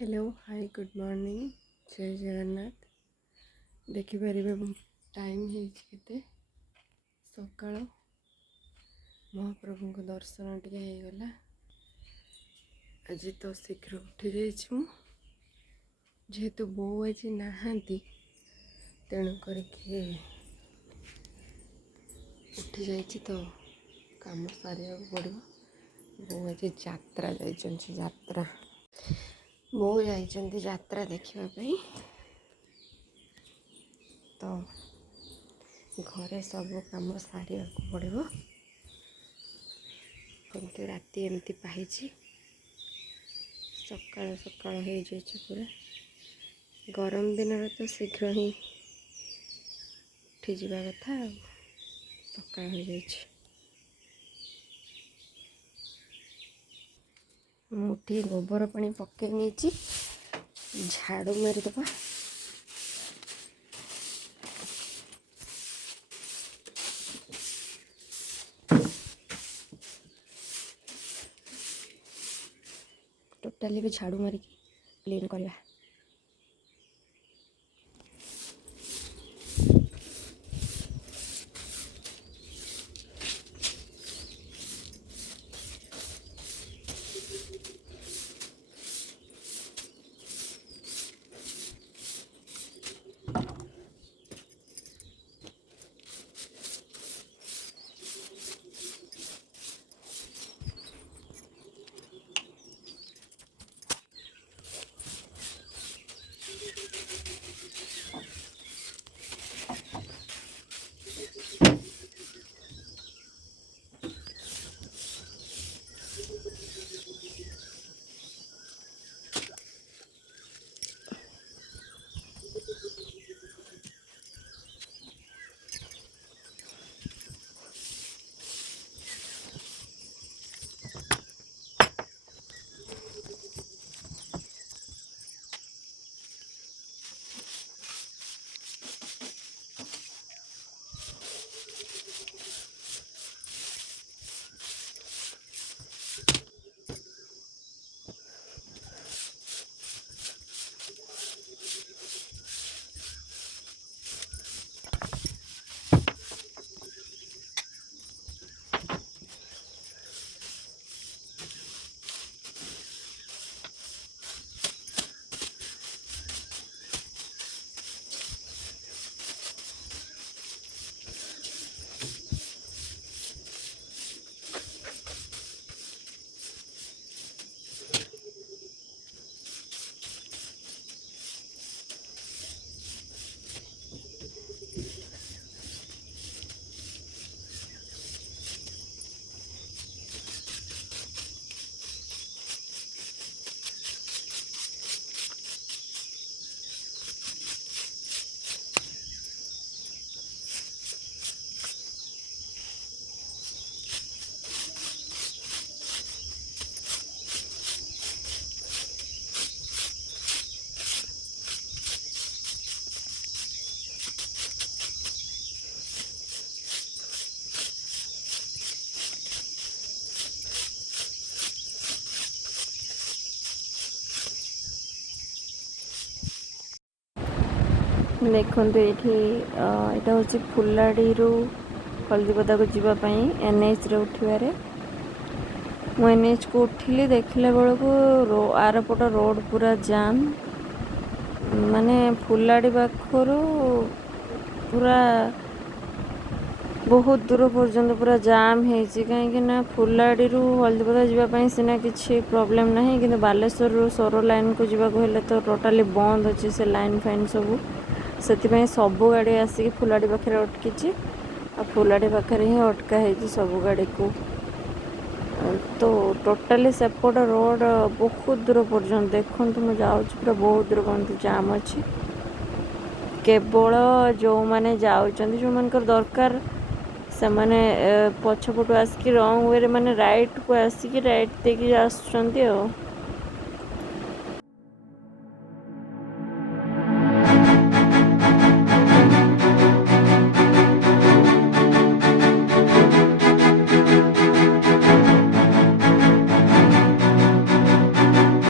Hello hi good morning जय Jagannath. देखिपारे time है सकाल महाप्रभु को दर्शन टे होगला। आज तो शीघ्र उठी जाइए जेहेतु बो आज नहांती तेणुक उठी जाइए तो काम सारे पड़ो। बो आज यात्रा जात्रा बो जाइए यात्रा देखापी तो घरे सब कम सारे पड़ो। कमती राति एमती पाई सकाल सकाल हो जाइए पूरा गरम दिन तो शीघ्र ही उठी जावा कथा सकाल हो जाइए। मुठी गोबर पानी पके नहीं झाड़ू मारिदबा। टोटाली भी झाड़ू मारिकी क्लीन करवा। देखो यहाँ हूँ फुलाड़ी हल्दीपदा को जीवाई एनएच रे उठवे मु एनएच को उठिली देखला बेलू आरपट रोड पूरा जाम माने फुलाड़ी पाखर पूरा बहुत दूर पर्यंत पूरा जाम है कहीं फुलाड़ी हल्दीपदा जीवाई सीना किसी प्रोब्लेम ना कि बालेश्वर सौर लाइन को जीवाक तो टोटाली बंद अच्छे से लाइन फाइन सब से सबू गाड़ी आसिक फुलाड़ी पाखे अटकी फुलाड़ी पाखे ही अटका है सब गाड़ी को तो टोटाली सेपट रोड बहुत दूर पर्यंत देखु मुझे पूरा बहुत दूर पर्यंत जाम अच्छी केवल जो मैंने जाऊँच जो मन दरकार से मैंने पछपटू आसिक रंग वे माने राइट को आसिक राइट देकी आसुचंती।